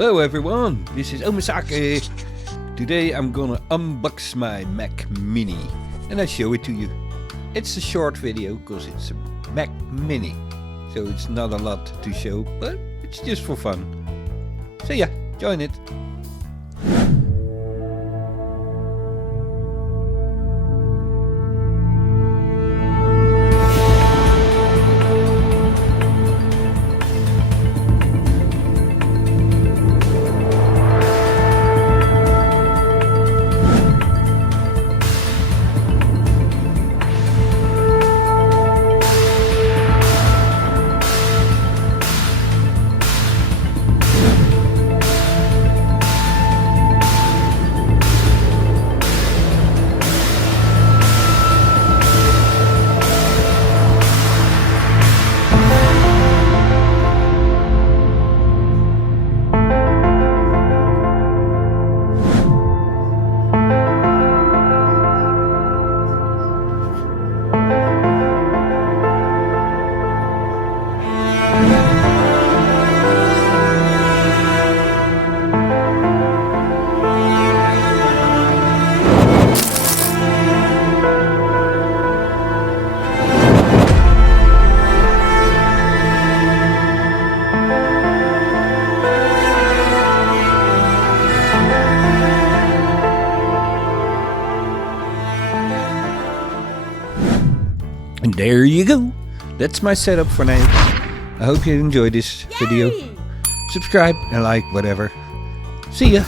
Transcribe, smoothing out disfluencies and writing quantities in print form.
Hello everyone, this is Omasake. Today I'm gonna unbox my Mac Mini and I show it to you. It's a short video because it's a Mac Mini, so it's not a lot to show, but it's just for fun. So yeah, join it. And there you go. That's my setup for now. I hope you enjoyed this video. Subscribe and like, whatever. See ya.